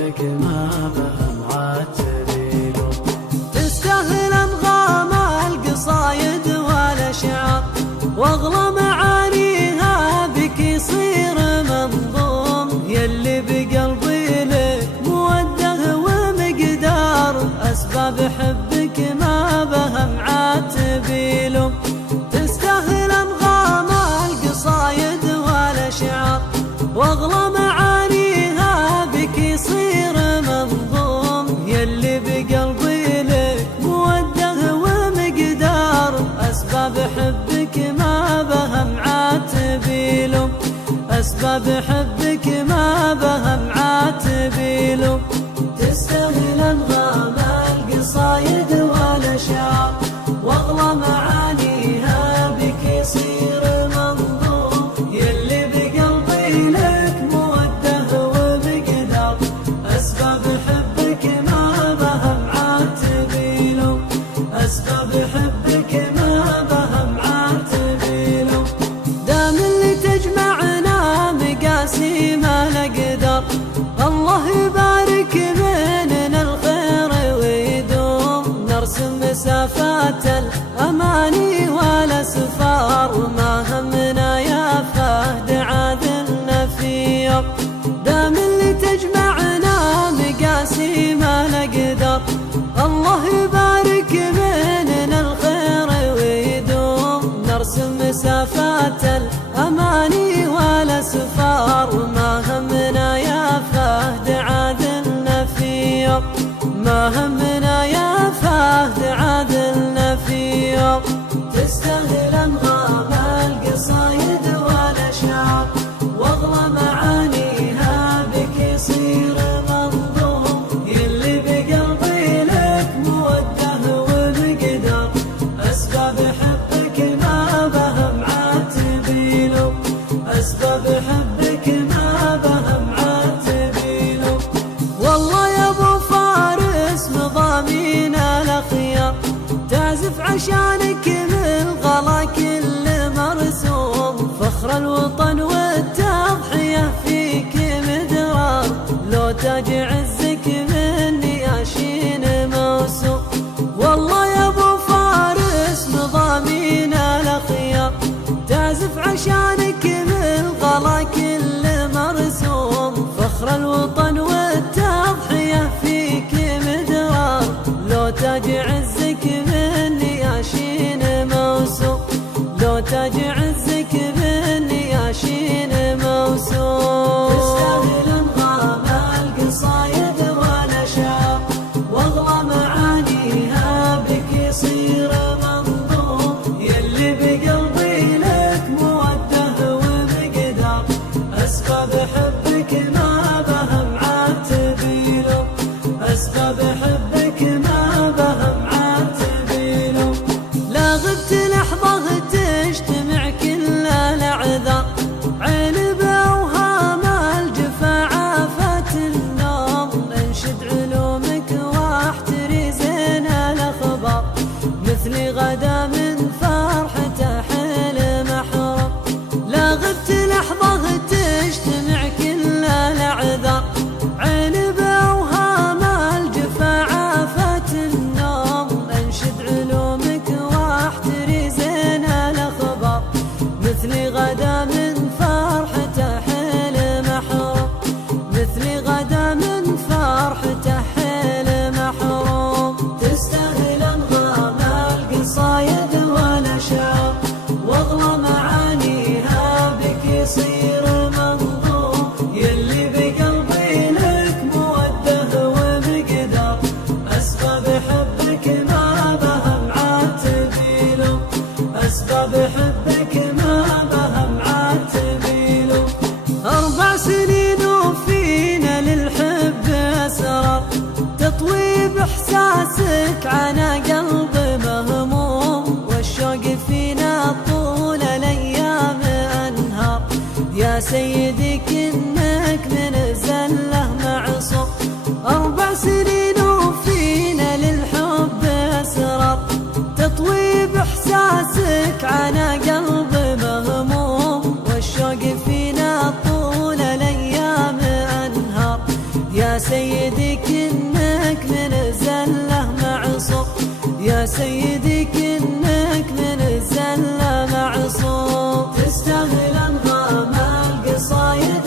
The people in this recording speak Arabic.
بحبك ما بهم عاتبيله. تستاهل انغام القصايد والاشعار واغلى معانيها بك يصير منظوم، يلي بقلبي لك موده ومقدار، اسباب حبك ما بهم عاتبيله. تستاهل انغام القصايد والاشعار واغلى معانيها بك يصير منظوم، يلي بقلبي لك موده ومقدار، اسباب حبك ما بهم عاتبيله. اسباب حبك ما بهم عاتبيله. تستاهل انغام القصايد والاشعار واغلى معانيها بك يصير منظوم، يلي بقلبي لك موده ومقدار، اسباب حبك ما بهم عاتبيله. اسباب حبك ما بهم عاتبيله. دام اللي تجمعنا مقاسي ما نقدر، الله يبارك بيننا الخير ويدوم، نرسم مسافات الاماني والاسفار، ما همنا يا فهد عادلنا في يوم. دام اللي تجمعنا مقاسي ما نقدر، الله يبارك بيننا الخير ويدوم، نرسم مسافات الاماني والاسفار، ما همنا يا فهد عادلنا في يوم. ما همنا يا فهد عادلنا في يوم. تستاهل انغام القصايد والاشعار واغلى معانيها بك يصير منظوم، يلي بقلبي لك موده ومقدار، اسباب حبك ما بهم عاتبيله. اسباب حبك ما بهم عاتبيله. والله يا ابو فارس مضامين الاخيار، تعزف عشانك بالغلا كل مرسوم، فخر الوطن والتضحية فيك مدرار، لو تاج عزك مني اشين موسوم. والله يا ابو فارس مضامين الاخيار، تعزف عشانك بالغلا كل مرسوم، فخر الوطن والتضحية فيك مدرار، لو تاج عزك مني اشين موسوم. لو تاج عزك مني اشين موسوم. تستاهل انغام القصايد سيدي كنك من الزلة معصوم، يا سيدي كنك من الزلة معصوم. تستاهل انغام القصايد